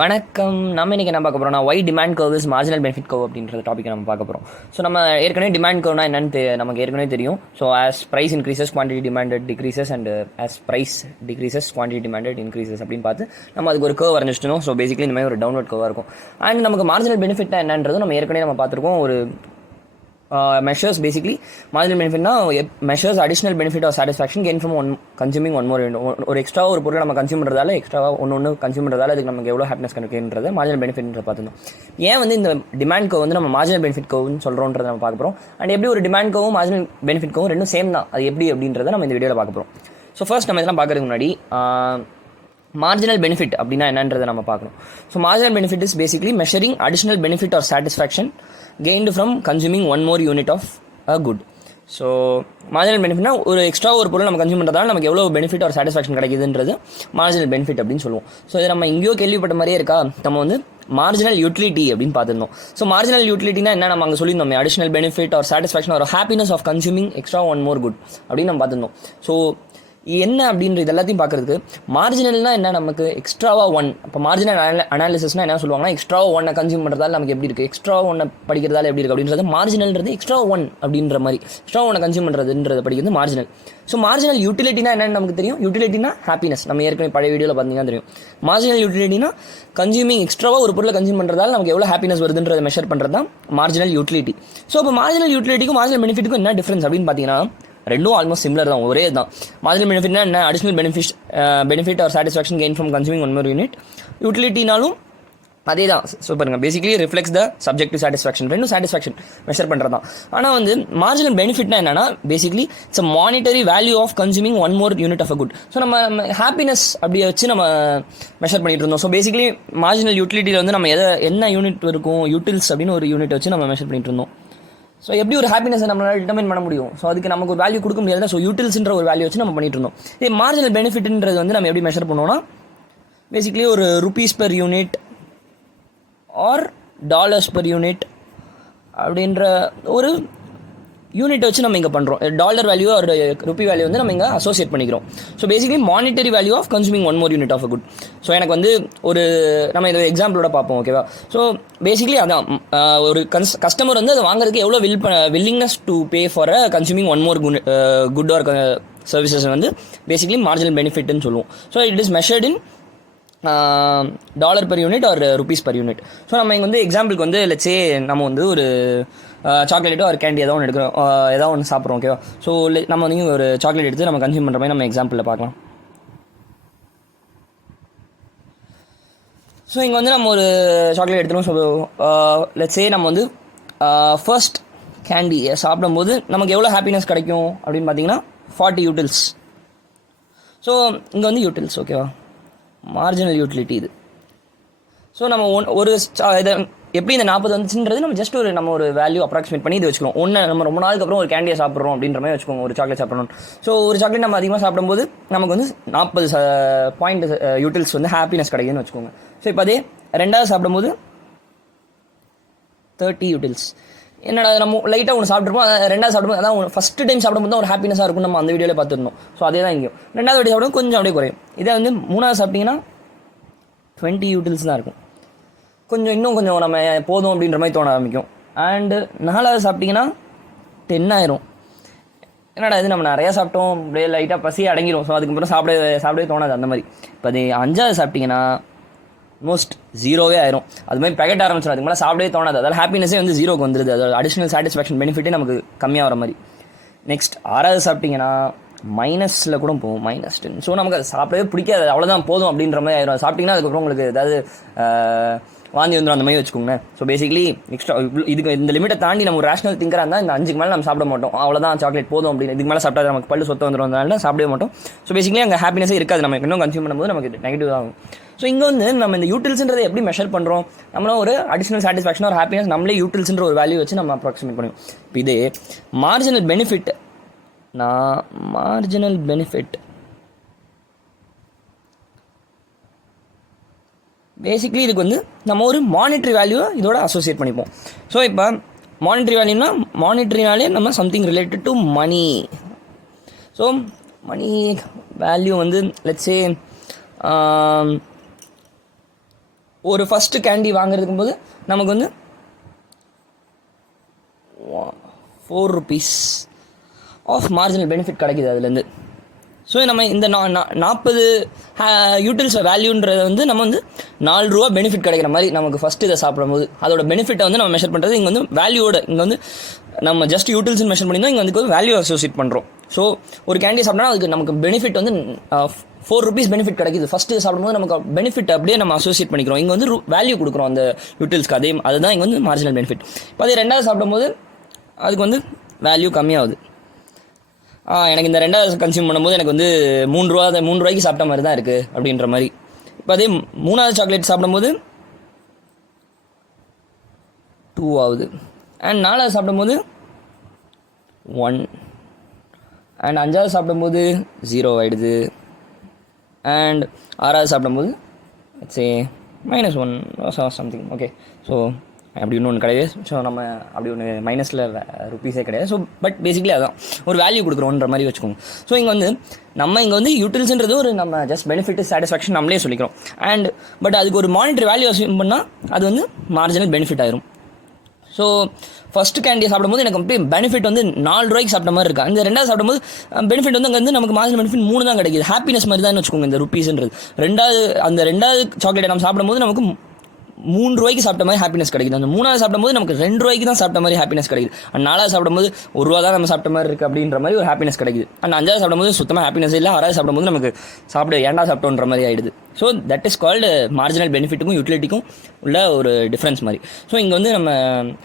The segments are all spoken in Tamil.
வணக்கம். நம்ம இன்றைக்கி என்ன பார்க்க போகிறோம்னா why demand curve is marginal benefit curve அப்படின்ற டாபிக் நம்ம பார்க்க போகிறோம். ஸோ நம்ம ஏற்கனவே டிமாண்ட் கர்வ்னா என்னன்னு நமக்கு ஏற்கனவே தெரியும். So as price increases quantity demanded decreases and as price decreases quantity demanded increases அப்படின்னு பார்த்து நம்ம அதுக்கு ஒரு கர்வ் வரைஞ்சிட்டோம். ஸோ பேசிக்கலி இந்த மாதிரி ஒரு டவுன்வர்ட் கர்வாக இருக்கும். அண்ட் நமக்கு மார்ஜினல் பெனிஃபிட் என்னன்றது நம்ம ஏற்கனவே நம்ம பார்த்துருக்கோம். ஒரு measures basically marginal benefit na measures additional benefit or satisfaction gain from consuming one more ஒரு எக்ஸ்ட்ரா ஒரு பொருளை நம்ம கன்சியூம் பண்ணுறதால எக்ஸ்ட்ராவா ஒன்று கன்சியூம் பண்ணுறதால அதுக்கு நமக்கு எவ்வளோ ஹாப்பினஸ் கிடைக்குன்றது மார்ஜினல் பெனிஃபிட்ன்ற பார்த்துருந்தோம். ஏன் வந்து இந்த டிமாண்ட் கர்வ் வந்து நம்ம மார்ஜினல் பெனிஃபிட் கர்வ்னு சொல்கிறோன்றதை நம்ம பார்க்க போகிறோம். அண்ட் எப்படி ஒரு டிமாண்ட் கர்வும் மார்ஜினல் பெனிஃபிட் கர்வும் ரெண்டும் சேம் தான், அது எப்படி அப்படின்றத நம்ம இந்த வீடியோவில் பார்க்க போகிறோம். ஸோ ஃபர்ஸ்ட் நம்ம இதெல்லாம் பார்க்கறதுக்கு முன்னாடி மார்ஜினல் பெனிஃபிட் அப்படின்னா என்னன்றதை நம்ம பார்க்கணும். So marginal benefit is basically measuring additional benefit or satisfaction gained from consuming one more unit of a good. So marginal பெனிஃபிட்னா ஒரு எக்ஸ்ட்ரா ஒரு பொருள் நம்ம கன்சியூம் பண்ணுறதால நமக்கு எவ்வளோ பெனிஃபிட் ஒரு சாட்டிஸ்ஃபேக்ஷன் கிடைக்குதுன்றது மார்ஜினல் பெனிஃபிட் அப்படின்னு சொல்லுவோம். ஸோ இதை நம்ம எங்கேயோ கேள்விப்பட்ட மாதிரியே இருக்கா. நம்ம வந்து மார்ஜினல் யூட்டிலிட்டி அப்படின்னு பார்த்துருந்தோம். ஸோ மார்ஜினல் யூட்டிலிட்டினா என்ன நம்ம அங்கே சொல்லியிருந்தோம், அடிஷனல் பெனிஃபிட் ஒரு சாட்டிஸ்ஃபேக்ஷன் ஒரு happiness of consuming extra one more good அப்படின்னு நம்ம பார்த்துருந்தோம். ஸோ என்ன அப்படின்றது எல்லாத்தையும் பார்க்குறதுக்கு மார்ஜினல்னா என்ன, நமக்கு எக்ஸ்ட்ராவா ஒன். இப்போ மார்ஜினல் அனாலிசிஸ்னா என்ன சொல்லுவாங்கன்னா எக்ஸ்ட்ராவா ஒன்னை கன்சியூம் பண்ணுறதால நமக்கு எப்படி இருக்குது, எக்ஸ்ட்ரா ஒன்னை படிக்கிறதால எப்படி இருக்குது அப்படின்றது மார்ஜினல்ன்றது எக்ஸ்ட்ரா ஒன் அப்படின்ற மாதிரி எக்ஸ்ட்ரா ஒன்னை கன்சியூம் பண்ணுறதுன்றதை படிக்கிறது மார்ஜினல். ஸோ மார்ஜினல் யூட்டிலிட்டினா என்னன்னு நமக்கு தெரியும். யூட்டிலிட்டினா ஹாப்பினஸ், நம்ம ஏற்கனவே பழைய வீடியோவில் பார்த்தீங்கன்னா தெரியும். மார்ஜினல் யூட்டிலிட்டினா கன்சியூமிங் எக்ஸ்ட்ராவா ஒரு பொருளை கன்சியூம் பண்ணுறதால நமக்கு எவ்வளோ ஹாப்பினஸ் வருதுன்றதை மெஷர் பண்ணுறது தான் மார்ஜினல் யூட்டிலிட்டி. ஸோ இப்போ மார்ஜினல் யூட்டிலிட்டிக்கும் மார்ஜினல் பெனிஃபிட்டுக்கும் என்ன டிஃப்ரென்ஸ் அப்படின்னு பார்த்தீங்கன்னா ரெண்டும் ஆல்மோஸ்ட் சிமிலர் தான், ஒரே தான். மார்ஜினல் பெனிஃபிட்னா என்ன, additional benefit or satisfaction gain from consuming one more unit. யூட்டிலிட்டினாலும் அதே தான். ஸோ பாருங்க, basically reflects the subjective satisfaction, ரெண்டும் சாட்டிஸ்ஃபேக்ஷன் மெஷர் பண்ணுறது தான். ஆனால் வந்து மார்ஜினல் பெனிஃபிட்னா என்னன்னா basically it's a monetary value of consuming one more unit of a good. So நம்ம ஹாப்பினஸ் அப்படியே வச்சு நம்ம மெஷர் பண்ணிட்டு இருந்தோம். ஸோ பேசிக்கலி மார்ஜினல் யூட்டிலிட்டியில் வந்து நம்ம என்ன யூனிட் இருக்கும், யூட்டில்ஸ் அப்படின்னு ஒரு யூனிட் வச்சு நம்ம மெஷர் பண்ணிட்டு இருந்தோம். ஸோ எப்படி ஒரு ஹாப்பினஸை நம்மளால் டிட்டர்மைன் பண்ண முடியும். ஸோ அதுக்கு நமக்கு ஒரு வேல்யூ கொடுக்க முடியாது. ஸோ யூட்டில்ஸ்ன்ற ஒரு வேல்யூ வச்சு நம்ம பண்ணிட்டு இருந்தோம். இதே மார்ஜினல் பெனிஃபிட்ன்றது வந்து நம்ம எப்படி மெஷர் பண்ணுவோம்னா பேசிக்கலி ஒரு rupees per unit or dollars per unit அப்படின்ற ஒரு யூனிட் வச்சு நம்ம இங்கே பண்ணுறோம். டாலர் வேல்யூ ஒரு ருபி வேல்யூ வந்து நம்ம இங்கே அசோசியேட் பண்ணிக்கிறோம். So basically monetary value of consuming one more unit of a good. So எனக்கு வந்து ஒரு நம்ம இதை எக்ஸாம்பிளோட பார்ப்போம், ஓகேவா. ஸோ பேசிக்கலி அதான் ஒரு கஸ்டமர் வந்து அதை வாங்குறதுக்கு எவ்வளோ willingness to pay for a consuming one more good or services வந்து பேசிக்கலி மார்ஜினல் பெனிஃபிட்னு சொல்லுவோம். So it is measured in dollar per unit or rupees per unit. So நம்ம இங்கே வந்து எக்ஸாம்பிளுக்கு வந்து லெட்ஸே நம்ம வந்து ஒரு சாக்லேட்டோ ஒரு கேண்டி ஏதாவது ஒன்று எடுக்கிறோம், ஏதாவது ஒன்று சாப்பிட்றோம், ஓகேவா. ஸோ நம்ம வந்து ஒரு சாக்லேட் எடுத்து நம்ம கன்சியூம் பண்ணுற மாதிரி நம்ம எக்ஸாம்பிளில் பார்க்கலாம். ஸோ இங்கே வந்து நம்ம ஒரு சாக்லேட் எடுத்துகிறோம். ஸோ லெட்ஸே நம்ம வந்து ஃபர்ஸ்ட் கேண்டியை சாப்பிடும்போது நமக்கு எவ்வளோ ஹாப்பினஸ் கிடைக்கும் அப்படின்னு பார்த்தீங்கன்னா 40 யூட்டில்ஸ். ஸோ இங்கே வந்து யூட்டில்ஸ், ஓகேவா, மார்ஜினல் யூட்டிலிட்டி இது. ஸோ நம்ம ஒரு இதை எப்படி இந்த 40 வந்துச்சுன்றது நம்ம ஜஸ்ட் நம்ம ஒரு வேல்யூ அப்ராக்சிமேட் பண்ணி இது வச்சுக்கணும். நம்ம ரொம்ப நாளுக்கு அப்புறம் ஒரு கேண்டியை சாப்பிட்றோம் அப்படின்ற மாதிரி வச்சுக்கோங்க, ஒரு சாக்லேட் சாப்பிடணும். ஸோ ஒரு சாக்லேட் நம்ம அதிகமாக சாப்பிடும்போது நமக்கு வந்து 40 பாயிண்ட் யூட்டில்ஸ் வந்து ஹாப்பினஸ் கிடைக்குதுன்னு வச்சுக்கோங்க. ஸோ இப்போ அதே ரெண்டாவது சாப்பிடும்போது 30 யூட்டில்ஸ். என்னடா நம்ம லைட்டாக ஒன்று சாப்பிட்ருப்போம், ரெண்டாவது சாப்பிடும்போது அதான் ஃபஸ்ட்டு டைம் சாப்பிடும்போது தான் ஒரு ஹாப்பினஸாக இருக்கும், நம்ம அந்த வீடியோவில் பார்த்துருந்தோம். ஸோ அதே தான் இங்கேயும் ரெண்டாவது வாட்டி சாப்பிடும் கொஞ்சம் அப்படியே குறையும். இதே வந்து மூணாவது சாப்பிட்டிங்கன்னா 20 யூட்டில்ஸ் தான் இருக்கும். இன்னும் கொஞ்சம் நம்ம போதும் அப்படின்ற மாதிரி தோண ஆரம்பிக்கும். அண்டு நாலாவது சாப்பிட்டிங்கன்னா 10 ஆயிரும். என்னடா இது நம்ம நிறையா சாப்பிட்டோம், அப்படியே லைட்டாக பசி அடங்கிடும். ஸோ அதுக்கப்புறம் சாப்பிடவே தோணாது அந்த மாதிரி. இப்போ அது 5ஆவது சாப்பிட்டிங்கன்னா மோஸ்ட் 0 ஆயிரும். அது மாதிரி பேக்கெட் ஆரம்பிச்சிடும், அதுக்கு மேலே சாப்பிடவே தோணாது. அதாவது ஹாப்பினஸே வந்து 0க்கு வந்துடுது. அதோட அடிஷனல் சாட்டிஸ்ஃபேக்ஷன் பெனிஃபிட்டே நமக்கு கம்மியாக வர மாதிரி. நெக்ஸ்ட் 6வது சாப்பிட்டிங்கன்னா மைனஸில் கூட போகும், -10. ஸோ நமக்கு அது சாப்பிடவே பிடிக்காது, அவ்வளோதான் போதும் அப்படின்ற மாதிரி ஆயிரும். சாப்பிட்டிங்கன்னா அதுக்கப்புறம் உங்களுக்கு ஏதாவது வாந்தி வந்துடும் அந்த மாதிரி வச்சுக்கோங்க. ஸோ பேசிக்கலி எக்ஸ்ட்ரா இதுக்கு இந்த லிமிட்டை தாண்டி நம்ம ஒரு ரேஷனல் திங்கராக இருந்தால் இந்த 5க்கு மேலே நம்ம சாப்பிட மாட்டோம். அவ்வளோதான் சாக்லேட் போதும் அப்படின்னு, இதுக்கு மேலே சாப்பிட்டா நமக்கு பல்லு சொத்த வந்துடும்னால சாப்பிடவே மாட்டோம். ஸோ பேசிக்கலி அங்கே ஹாப்பினஸே இருக்காது, நம்ம இன்னும் கன்சியூம் பண்ணும்போது நமக்கு நெகட்டிவ் ஆகும். ஸோ இங்கே வந்து நம்ம இந்த யூட்டில்ஸ்ன்றதை எப்படி மெஷர் பண்ணுறோம், நம்மளும் ஒரு அடிஷனல் சாட்டிஸ்ஃபேக்ஷன் ஒரு ஹாப்பினஸ் நம்மளே யூட்டில்ஸ்ன்ற ஒரு வேல்யூ வச்சு நம்ம அப்ராக்சிமேட் பண்ணுவோம். இப்போ இதே மார்ஜினல் பெனிஃபிட் பேசிக்லி இதுக்கு வந்து நம்ம ஒரு மானிட்டரி வேல்யூவை இதோட அசோசியேட் பண்ணிப்போம். ஸோ இப்போ மானிட்டரினாலே நம்ம something related to money. So money value வந்து லெட்ஸே ஒரு ஃபஸ்ட்டு கேண்டி வாங்குறதுக்கும் போது நமக்கு வந்து 4 rupees ஆஃப் மார்ஜினல் பெனிஃபிட் கிடைக்குது அதுலேருந்து. ஸோ நம்ம இந்த 40 யூட்டில்ஸ் வேல்யூன்றதை வந்து நம்ம வந்து 4 ரூபா பெனிஃபிட் கிடைக்கிற மாதிரி நமக்கு ஃபஸ்ட்டு இதை சாப்பிடும்போது அதோட பெனிஃபிட்டை வந்து நம்ம மெஷர் பண்ணுறது இங்கே வந்து வேல்யூவோட இங்கே வந்து நம்ம ஜஸ்ட் யூட்டில்ஸ்னு மெஷர் பண்ணியிருந்தோம், இங்கே வந்து வேல்யூ அசோசியேட் பண்ணுறோம். ஸோ ஒரு கேண்டி சாப்பிட்டா அதுக்கு நமக்கு பெனிஃபிட் வந்து 4 rupees பெனிஃபிட் கிடைக்குது. ஃபஸ்ட்டு சாப்பிடும்போது நமக்கு பெனிஃபிட் அப்படியே நம்ம அசோசியேட் பண்ணிக்கிறோம், இங்கே வந்து வேல்யூ கொடுக்குறோம் அந்த யூட்டில்ஸ்க்கு, அதுதான் இங்கே வந்து மார்ஜினல் பெனிஃபிட். இப்போ அதே ரெண்டாவது சாப்பிடும்போது அதுக்கு வந்து வேல்யூ கம்மியாகுது. எனக்கு இந்த ரெண்டாவது கன்சியூம் பண்ணும்போது எனக்கு வந்து 3 ரூபாய்க்கு சாப்பிட்ட மாதிரி தான் இருக்குது அப்படின்ற மாதிரி. இப்போ அதே மூணாவது சாக்லேட் சாப்பிடும்போது 2 ஆகுது. அண்ட் நாலாவது சாப்பிடும்போது 1. அண்ட் அஞ்சாவது சாப்பிடும்போது 0 ஆகிடுது. அண்ட் ஆறாவது சாப்பிடும்போது சே -1 சம்திங். ஓகே, ஸோ அப்படி ஒன்று கிடையாது. ஸோ நம்ம அப்படி ஒன்று மைனஸில் ருப்பீஸே கிடையாது. ஸோ பட் பேசிக்கலி அதான் ஒரு வேல்யூ கொடுக்குறோன்ற மாதிரி வச்சுக்கோங்க. ஸோ இங்கே வந்து யூட்டில்ஸ்ன்றது ஒரு நம்ம ஜஸ்ட் பெனிஃபிட் சாட்டிஸ்ஃபேக்ஷன் நம்மளே சொல்லிக்கிறோம். அண்ட் பட் அதுக்கு ஒரு மானிட்டரி வேல்யூ அசியூம் பண்ணால் அது வந்து மார்ஜினல் பெனிஃபிட் ஆயிரும். ஸோ ஃபஸ்ட்டு கேண்டியை சாப்பிடும்போது எனக்கு அப்படியே பெனிஃபிட் வந்து 4 ரூபாய்க்கு சாப்பிட்ட மாதிரி இருக்குது. அந்த ரெண்டாவது சாப்பிடும்போது பெனிஃபிட் வந்து அங்கே வந்து நமக்கு மார்ஜினல் பெனிஃபிட் 3 தான் கிடைக்குது. ஹாப்பினஸ் மாதிரி தான் வச்சுக்கோங்க இந்த ருப்பீஸ்ன்றது. ரெண்டாவது சாக்லேட்டை நம்ம சாப்பிடும்போது நமக்கு 3 ரூபாய்க்கு சாப்பிட்ட மாதிரி ஹாப்பினஸ் கிடைக்குது. அந்த மூணாவது சாப்பிடும்போது நமக்கு 2 ரூபாய்க்கு தான் சாப்பிட்ட மாதிரி ஹாப்பினஸ் கிடைக்குது. அண்ட் நாலாவது சாப்பிடும்போது 1 ரூபா தான் நம்ம சாப்பிட்ட மாதிரி இருக்குது அப்படின்ற மாதிரி ஒரு ஹாப்பினஸ் கிடைக்குது. அண்ட் அஞ்சாவது சாப்பிடும்போது சுத்தமாக ஹாப்பினஸ் இல்லை. ஆறாவது சாப்பிடும்போது நமக்கு ஏன்டா சாப்பிட்டோன்ற மாதிரி ஆகிடுது. So that is called marginal பெனிஃபிட்டுக்கும் யூட்டிலிட்டிக்கும் உள்ள ஒரு டிஃப்ரென்ஸ் மாதிரி. ஸோ இங்கே வந்து நம்ம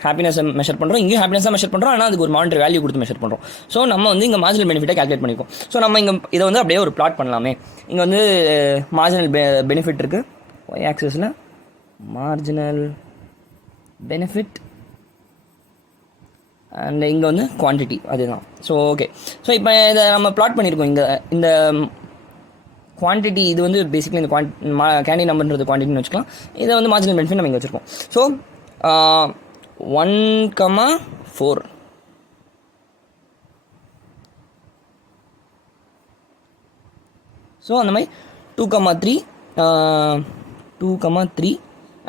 ஹாப்பினஸை மெஷர் பண்ணுறோம், இங்கேயும் ஹாப்பினஸாக மெஷர் பண்ணுறோம், ஆனால் அதுக்கு ஒரு மானிட்டரி வேல்யூ கொடுத்து மெஷர் பண்ணுறோம். ஸோ நம்ம வந்து இங்கே மார்ஜினல் பெனிஃபிட்டை கால்குலேட் பண்ணிப்போம். ஸோ நம்ம இங்கே இதை வந்து அப்படியே ஒரு பிளாட் பண்ணலாமே. இங்கே வந்து மார்ஜினல் பெனிஃபிட் இருக்குது, ஒய் ஆக்சிஸில் மார்ஜினல் பெனிஃபிட் அண்ட் இங்கே வந்து குவான்டிட்டி அதுதான். ஸோ ஓகே, ஸோ இப்போ இதை நம்ம பிளாட் பண்ணியிருக்கோம். இந்த குவான்டிட்டி இது வந்து பேசிக்கலி இந்த கேண்டி நம்பர்ன்றது குவான்டிட்டின்னு வச்சுக்கலாம். இதை வந்து மார்ஜினல் பெனிஃபிட் நம்ம இங்கே வச்சுருக்கோம். ஸோ 1,4 ஸோ அந்த மாதிரி 2,3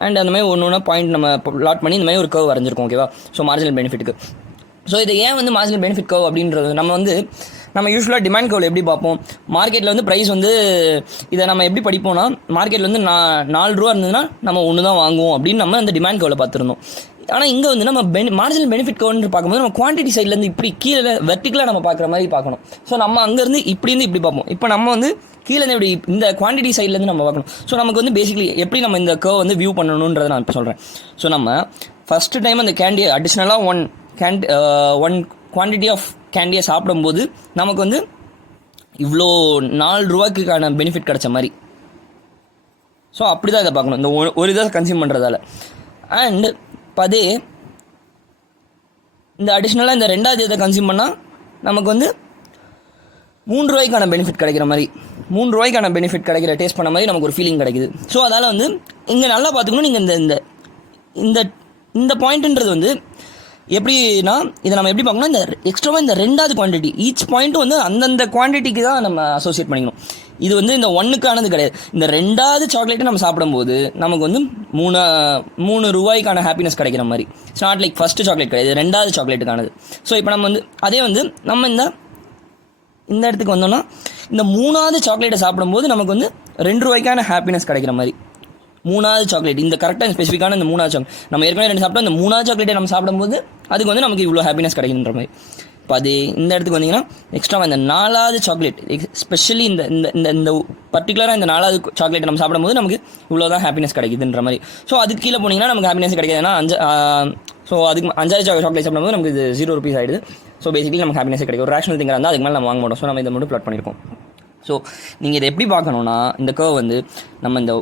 அண்ட் அந்த மாதிரி ஒன்று பாயிண்ட் நம்ம லாட் பண்ணி இந்த மாதிரி ஒரு கர்வ் வரைஞ்சிருக்கோம். ஓகேவா? So marginal பெனிஃபிட்டுக்கு. ஸோ இது ஏன் வந்து மார்ஜினல் பெனிஃபிட் கர்வ் அப்படின்றது நம்ம யூஸ்வலாக டிமாண்ட் கர்வில் எப்படி பார்ப்போம், மார்க்கெட்டில் வந்து ப்ரைஸ் வந்து இதை நம்ம எப்படி படிப்போம்னா, மார்க்கெட்டில் வந்து 4 ரூபா இருந்ததுன்னா நம்ம 1 தான் வாங்குவோம் அப்படின்னு நம்ம அந்த டிமாண்ட் கர்வில் பார்த்துருந்தோம். ஆனால் இங்கே வந்து நம்ம மார்ஜினல் பெனிஃபிட் கர்வ்னு பார்க்கும்போது நம்ம குவான்டிட்டி சைட்லேருந்து இப்படி கீழே வெர்டிக்கலாக நம்ம பார்க்குற மாதிரி பார்க்கணும். ஸோ நம்ம அங்கேருந்து இப்படி பார்ப்போம். இப்போ நம்ம வந்து கீழே இப்படி இந்த குவான்டிட்டி சைட்லேருந்து நம்ம பார்க்கணும். ஸோ நமக்கு வந்து பேசிக்கலி எப்படி நம்ம இந்த கர்வ் வந்து வியூ பண்ணணுன்றதை நான் இப்போ சொல்கிறேன். ஸோ நம்ம ஃபஸ்ட்டு டைம் அந்த கேண்டியை அடிஷ்னலாக ஒன் குவான்டிட்டி ஆஃப் கேண்டியை சாப்பிடும்போது நமக்கு வந்து இவ்வளோ 4 ரூபாய்க்கான பெனிஃபிட் கிடைச்ச மாதிரி. ஸோ அப்படி தான் இதை பார்க்கணும் இந்த ஒரு இதை கன்சியூம் பண்ணுறதால. அண்ட் அதே இந்த அடிஷ்னலாக இந்த ரெண்டாவது இதை கன்சியூம் பண்ணால் நமக்கு வந்து 3 ரூபாய்க்கான பெனிஃபிட் கிடைக்கிற மாதிரி, 3 ரூபாய்க்கான பெனிஃபிட் கிடைக்கிற டேஸ்ட் பண்ண மாதிரி நமக்கு ஒரு ஃபீலிங் கிடைக்குது. ஸோ அதால் வந்து இங்கே நல்லா பார்த்துக்கணும். நீங்கள் இந்த இந்த இந்த பாயிண்ட்டுன்றது வந்து எப்படின்னா இதை நம்ம எப்படி பார்க்கணும், இந்த எக்ஸ்ட்ராவாக இந்த ரெண்டாவது குவான்டிட்டி ஈச் பாயிண்ட்டும் வந்து அந்தந்த குவான்டிட்டிக்கு தான் நம்ம அசோசியேட் பண்ணிக்கணும். இது வந்து இந்த 1க்கானது கிடையாது. இந்த ரெண்டாவது சாக்லேட்டை நம்ம சாப்பிடும்போது நமக்கு வந்து 3 ரூபாய்க்கான ஹாப்பினஸ் கிடைக்கிற மாதிரி. It's not like first chocolate கிடையாது, ரெண்டாவது சாக்லேட்டுக்கானது. ஸோ இப்போ நம்ம வந்து அதே வந்து நம்ம இந்த இடத்துக்கு வந்தோம்னா இந்த 3வது சாக்லேட்டை சாப்பிடும்போது நமக்கு வந்து 2 ரூபாய்க்கான ஹாப்பினஸ் கிடைக்கிற மாதிரி. 3வது சாக்லேட் இந்த கரெக்டாக ஸ்பெசிஃபிக்கான இந்த 3வது சாக்லேட் நம்ம ஏற்கனவே 2 சாப்பிட்டோம். இந்த 3வது சாக்லேட்டை நம்ம சாப்பிடும்போது அதுக்கு வந்து நமக்கு இவ்வளோ ஹாப்பினஸ் கிடைக்கின்ற மாதிரி. இப்போ அது இந்த இடத்துக்கு வந்தீங்கன்னா எக்ஸ்ட்ரா இந்த 4வது சாக்லேட் ஸ்பெஷலி இந்த இந்த இந்த பர்டிகுலராக இந்த 4வது சாக்லேட்டை நம்ம சாப்பிடும்போது நமக்கு இவ்வளோ தான் ஹாப்பினஸ் கிடைக்குதுன்ற மாதிரி. ஸோ அதுக்கு கீழே போனீங்கன்னா நமக்கு ஹாப்பினஸ் கிடைக்காது. ஏன்னா ஸோ அதுக்கு 5வது சாக்லேட் சாப்பிடும்போது நமக்கு இது 0 ரூபீஸ் ஆகிடுது. ஸோ பேசிக்கலி நமக்கு ஹாப்பினஸ் கிடைக்கும். ஒரு ரேஷனல் திங்காக இருந்தால் அதுக்கு மேலே நம்ம வாங்க மாட்டோம். ஸோ நம்ம இதை மட்டும் பிளாட் பண்ணியிருக்கோம். ஸோ நீங்கள் இதை எப்படி பார்க்கணுன்னா இந்த கர்வ் வந்து நம்ம இந்த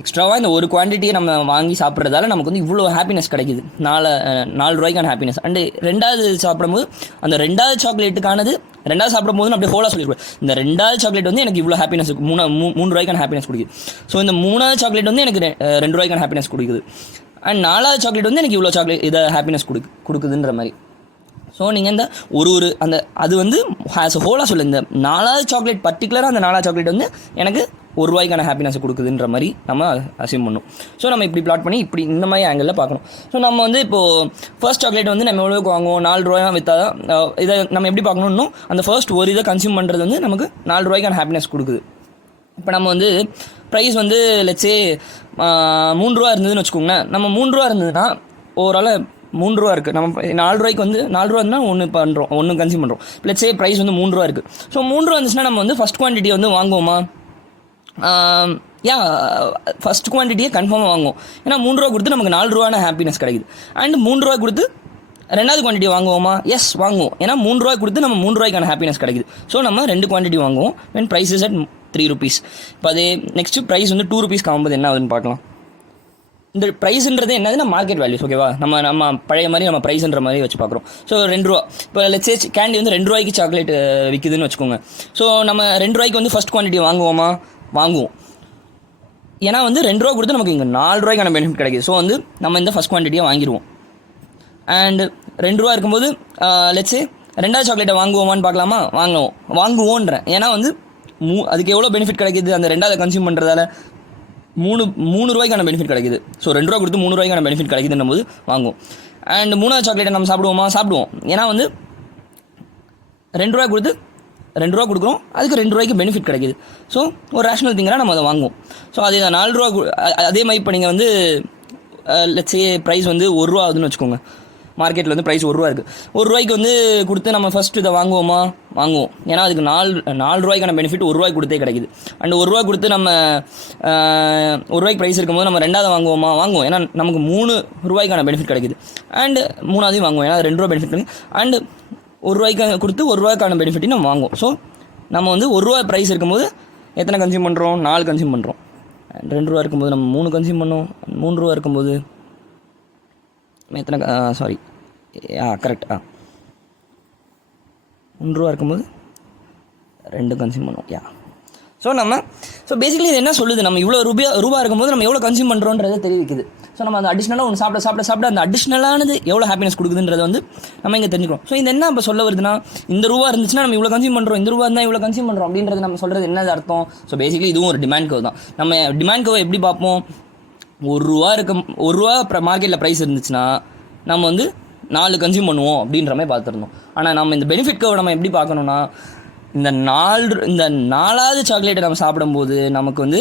எக்ஸ்ட்ராவாக இந்த ஒரு குவான்டிட்டியை நம்ம வாங்கி சாப்பிட்றதால நமக்கு வந்து இவ்வளோ ஹாப்பினஸ் கிடைக்குது, 4 ரூபாய்க்கான ஹாப்பினஸ். அண்டு ரெண்டாவது சாப்பிடும்போது அந்த ரெண்டாவது சாக்லேட்டுக்கானது ரெண்டாவது சாப்பிடும்போது அப்படியே ஹோலாக சொல்லிடுவேன். இந்த ரெண்டாவது சாக்லேட் வந்து எனக்கு இவ்வளோ ஹாப்பினஸ் 3 ரூபாய்க்கான ஹாப்பினஸ் கொடுக்குது. ஸோ இந்த 3வது சாக்லேட் வந்து எனக்கு 2 ரூபாய்க்கான ஹாப்பினஸ் கொடுக்குது. அண்ட் 4வது சாக்லேட் வந்து எனக்கு இவ்வளோ சாக்லேட் இதை ஹாப்பினஸ் கொடுக்குதுன்ற மாதிரி. ஸோ நீங்கள் இந்த ஒரு அந்த அது வந்து ஆஸ் அ ஹோலாக சொல்லு, இந்த 4வது சாக்லேட் பர்டிகுலராக அந்த 4வது சாக்லேட் வந்து எனக்கு ₹1 ஹாப்பினஸ் கொடுக்குதுன்ற மாதிரி நம்ம அசியூம் பண்ணணும். ஸோ நம்ம இப்படி பிளாட் பண்ணி இப்படி இந்த மாதிரி ஆங்கிளில் பார்க்கணும். ஸோ நம்ம வந்து இப்போது ஃபர்ஸ்ட் சாக்லேட் வந்து நம்ம எவ்வளோக்கு வாங்குவோம், ₹4 விற்றா இதை நம்ம எப்படி பார்க்கணும்னு அந்த ஃபர்ஸ்ட் ஒரு இதை கன்சியூம் பண்ணுறது வந்து நமக்கு ₹4 ஹாப்பினஸ் கொடுக்குது. இப்போ நம்ம வந்து ப்ரைஸ் வந்து லெட்ஸே ₹3 இருந்ததுன்னு வச்சுக்கோங்களேன். நம்ம ₹3 இருந்ததுன்னா ஓவரால் ₹3 இருக்குது. நம்ம ₹4 வந்து ₹4 இருந்தால் ஒன்று கன்சியூம் பண்ணுறோம். லெட்ஸே ப்ரைஸ் வந்து ₹3 இருக்குது. ஸோ ₹3 இருந்துச்சுன்னா நம்ம வந்து ஃபஸ்ட் குவான்டிட்டி வந்து வாங்குவோமா? ஃபஸ்ட் குவான்டிட்டியே கன்ஃபார்மாக வாங்குவோம். ஏன்னா ₹3 கொடுத்து நமக்கு ₹4 ஹாப்பினஸ் கிடைக்குது. அண்ட் ₹3 கொடுத்து 2வது குவான்டிட்டி வாங்குவோமா? எஸ், வாங்குவோம். ஏன்னா ₹3 கொடுத்து நம்ம ₹3 ஹாப்பினஸ் கிடைக்குது. ஸோ நம்ம 2 குவான்டிட்டி வாங்குவோம். When price is at ₹3. இப்போ அதே நெக்ஸ்ட்டு ப்ரைஸ் வந்து ₹2 ஆகும்போது என்ன ஆகுதுன்னு பார்க்கலாம். இந்த ப்ரைஸ்ன்றது என்னதுன்னா மார்க்கெட் வேல்யூஸ். ஓகேவா? நம்ம பழைய மாதிரி நம்ம ப்ரைஸ்ன்ற மாதிரி வச்சு பார்க்குறோம். ஸோ ₹2 இப்போ லெட்ஸே கேண்டி வந்து ₹2 சாக்லேட் விற்குதுன்னு வச்சுக்கோங்க. ஸோ நம்ம ₹2 வந்து ஃபஸ்ட் குவான்டிட்டி வாங்குவோமா? வாங்குவோம். ஏன்னா வந்து ₹2 கொடுத்து நமக்கு இங்கே ₹4 பெனிஃபிட் கிடைக்குது. ஸோ வந்து நம்ம இந்த ஃபஸ்ட் குவான்டிட்டியை வாங்கிடுவோம். அண்ட் ₹2 இருக்கும்போது லெட்ஸே 2வது சாக்லேட்டை வாங்குவோமான்னு பார்க்கலாமா? வாங்குவோன்றேன். ஏன்னா வந்து அதுக்கு எவ்வளோ பெனிஃபிட் கிடைக்கிது அந்த 2வது கன்சியூம் பண்ணுறதால? ₹3 பெனிஃபிட் கிடைக்குது. ஸோ ₹2 கொடுத்து ₹3 பெனிஃபிட் கிடைக்குதுன்னும் போது வாங்குவோம். அண்ட் 3வது சாக்லேட்டை நம்ம சாப்பிடுவோம். ஏன்னா வந்து ₹2 கொடுத்து ₹2 கொடுக்குறோம், அதுக்கு ₹2 பெனிஃபிட் கிடைக்குது. ஸோ ஒரு ரேஷனல் திங்கராக நம்ம அதை வாங்குவோம். ஸோ அதே தான் ₹4 அதே மாதிரி இப்போ நீங்கள் வந்து லெட்ஸே ப்ரைஸ் வந்து ₹1 ஆகுதுன்னு வச்சுக்கோங்க. மார்க்கெட்டில் வந்து ப்ரைஸ் ₹1 இருக்குது. ₹1 வந்து கொடுத்து நம்ம ஃபஸ்ட்டு இதை வாங்குவோமா? வாங்குவோம். ஏன்னா அதுக்கு ₹4 பெனிஃபிட் ₹1 கொடுத்தே கிடைக்குது. அண்ட் ₹1 கொடுத்து நம்ம ₹1 ப்ரைஸ் இருக்கும்போது நம்ம 2வது வாங்குவோமா? வாங்குவோம். ஏன்னா நமக்கு ₹3 பெனிஃபிட் கிடைக்குது. அண்டு 3வதையும் வாங்குவோம். ஏன்னா ₹2 பெனிஃபிட் கிடைக்கும். அண்டு ₹1 கொடுத்து ₹1 பெனிஃபிட்டையும் நம்ம வாங்குவோம். ஸோ நம்ம வந்து ₹1 ப்ரைஸ் இருக்கும்போது எத்தனை கன்சியூம் பண்ணுறோம்? 4 கன்சியூம் பண்ணுறோம். ₹2 இருக்கும்போது நம்ம 3 கன்சியூம் பண்ணோம். ₹3 இருக்கும்போது எத்தனை கரெக்ட் ₹3 இருக்கும்போது 2 கன்சியூம் பண்ணுவோம். ஸோ பேசிக்கலி இது என்ன சொல்லுது, நம்ம இவ்வளோ ரூபா இருக்கும்போது நம்ம எவ்வளோ கன்சியூம் பண்ணுறோன்றதை தெரிவிக்குது. ஸோ நம்ம அந்த அடிஷ்னலாக ஒன்று சாப்பிட அந்த அடிஷ்னலானது எவ்வளோ ஹாப்பினஸ் கொடுக்குதுன்றதை வந்து நம்ம இங்கே தெரிஞ்சுக்கிறோம். ஸோ இந்த என்ன இப்போ சொல்ல வருதுன்னா, இந்த ரூபா இருந்துச்சுன்னா நம்ம இவ்வளோ கன்சியூம் பண்ணுறோம், இந்த ரூபா இருந்தால் இவ்வளோ கன்சியூம் பண்ணுறோம் அப்படின்றது நம்ம சொல்கிறது என்ன அர்த்தம்? ஸோ பேசிக்கலி இதுவும் ஒரு டிமாண்ட் கர்வ் தான். நம்ம டிமாண்ட் கர்வை எப்படி பார்ப்போம்? ₹1 மார்க்கெட்டில் ப்ரைஸ் இருந்துச்சுன்னா நம்ம வந்து 4 கன்சியூம் பண்ணுவோம் அப்படின்ற மாதிரி பார்த்துருந்தோம். ஆனால் நம்ம இந்த பெனிஃபிட் கர்வை நம்ம எப்படி பார்க்கணுன்னா, இந்த 4வது சாக்லேட்டை நம்ம சாப்பிடும்போது நமக்கு வந்து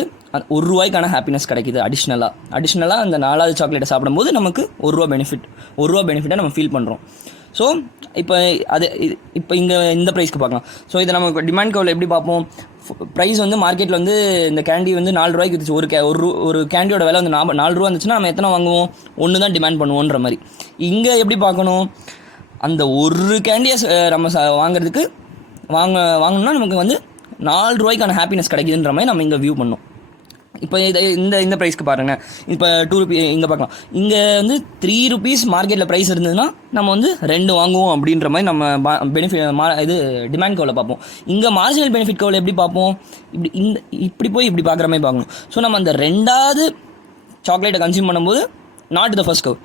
₹1 ஹாப்பினஸ் கிடைக்கிது. அடிஷ்னலாக அந்த 4வது சாக்லேட்டை சாப்பிடும்போது நமக்கு ₹1 பெனிஃபிட்டை நம்ம ஃபீல் பண்ணுறோம். ஸோ இப்போ இந்த ப்ரைஸ்க்கு பார்க்கலாம். ஸோ இதை நம்ம டிமாண்ட் கர்வில் எப்படி பார்ப்போம்? ப்ரைஸ் வந்து மார்க்கெட்டில் வந்து இந்த கேண்டி வந்து ₹4 இருந்துச்சு. ஒரு கேண்டியோட விலை வந்து ₹4 இருந்துச்சுன்னா நம்ம எத்தனை வாங்குவோம்? 1 தான் டிமாண்ட் பண்ணுவோன்ற மாதிரி. இங்கே எப்படி பார்க்கணும்? அந்த ஒரு கேண்டியை நம்ம வாங்குறதுக்கு வாங்கணும்னா நமக்கு வந்து ₹4 ஹாப்பினஸ் கிடைக்குதுன்ற மாதிரி நம்ம இங்கே வியூ பண்ணோம். இப்போ இந்த ப்ரைஸ்க்கு பாருங்கள். இப்போ ₹2 இங்கே பார்க்கலாம். இங்கே வந்து ₹3 மார்க்கெட்டில் ப்ரைஸ் இருந்ததுன்னா நம்ம வந்து 2 வாங்குவோம் அப்படின்ற மாதிரி நம்ம இது டிமாண்ட் கர்வில் பார்ப்போம். இங்கே மார்ஜினல் பெனிஃபிட் கர்வில் எப்படி பார்ப்போம்? இப்படி போய் இப்படி பார்க்குற மாதிரி பார்க்கணும். ஸோ நம்ம அந்த 2வது சாக்லேட்டை கன்சியூம் பண்ணும்போது not the first curve,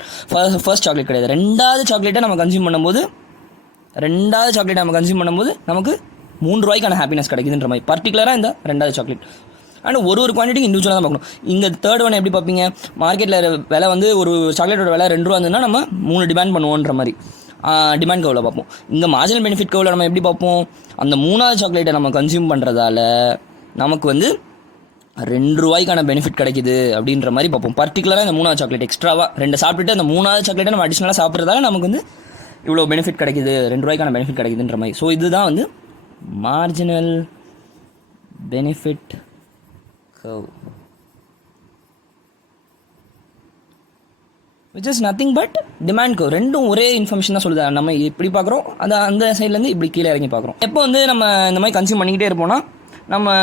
first chocolate கிடையாது, 2வது சாக்லேட்டை நம்ம கன்சியூம் பண்ணும்போது நமக்கு ₹3 ஹாப்பினஸ் கிடைக்குதுன்ற மாதிரி பர்டிகுலராக இந்த 2வது சாக்லேட். அண்ட் ஒரு குவான்டிட்டிக்கு இண்டிவிஜுவலாக தான் பார்க்கணும். இங்கே தேர்ட் ஒன் எப்படி பார்ப்பீங்க? மார்க்கெட்டில் விலை வந்து ஒரு சாக்லேட்டோட விலை ₹2 இருந்ததுன்னா நம்ம 3 டிமாண்ட் பண்ணுவோன்ற மாதிரி டிமாண்ட் கர்வில் பார்ப்போம். இங்கே மார்ஜினல் பெனிஃபிட் கர்வில் நம்ம எப்படி பார்ப்போம்? அந்த 3வது சாக்லேட்டை நம்ம கன்சியூம் பண்ணுறதால நமக்கு வந்து ₹2 பெனிஃபிட் கிடைக்குது அப்படின்ற மாதிரி பார்ப்போம். பர்டிகுலராக இந்த 3வது சாக்லேட் எக்ஸ்ட்ராவாக 2 சாப்பிட்டுட்டு அந்த 3வது சாக்லேட்டை நம்ம அடிஷ்னலாக சாப்பிட்றதால நமக்கு வந்து இவ்வளோ பெனிஃபிட் கிடைக்குது, ₹2 பெனிஃபிட் கிடைக்குதுன்ற மாதிரி. ஸோ இதுதான் வந்து marginal benefit curve, which is nothing but demand curve. ரெண்டும் ஒரே இன்ஃபர்மேஷன் தான் சொல்லுது. நம்ம இப்படி பார்க்குறோம், அதை அந்த சைட்லேருந்து இப்படி கீழே இறங்கி பார்க்குறோம். எப்போ வந்து நம்ம இந்த மாதிரி கன்சியூம் பண்ணிக்கிட்டே இருப்போம்னா நம்ம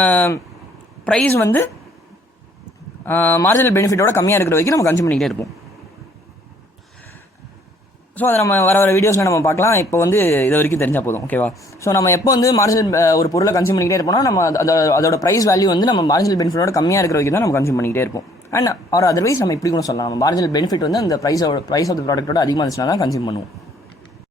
ப்ரைஸ் வந்து மார்ஜினல் பெனிஃபிட்டோட கம்மியாக இருக்கிற வரைக்கும் நம்ம கன்சியூம் பண்ணிக்கிட்டே இருப்போம். ஸோ அதை நம்ம வர வீடியோஸில் நம்ம பார்க்கலாம். இப்போ வந்து இது வரைக்கும் தெரிஞ்சால் போதும். ஓகேவா? ஸோ நம்ம எப்போ வந்து மார்ஜினல் ஒரு பொருளை கன்சியூம் பண்ணிக்கிட்டே இருப்போம்னா நம்ம அதோட ப்ரைஸ் வேல்யூ வந்து நம்ம மார்ஜினல் பெனிஃபிட்டோட கம்மியாக இருக்கிற வரைக்கும் தான் நம்ம கன்சியூம் பண்ணிக்கிட்டே இருப்போம். அண்ட் அதர்வைஸ் நம்ம இப்படி கூட சொல்லலாம், நம்ம மார்ஜினல் பெனிஃபிட் வந்து அந்த ப்ரைஸ் ஆஃப் த ப்ராடக்ட்டோட அதிகமாக இருந்துச்சுன்னா தான் கன்சியூம் பண்ணுவோம்.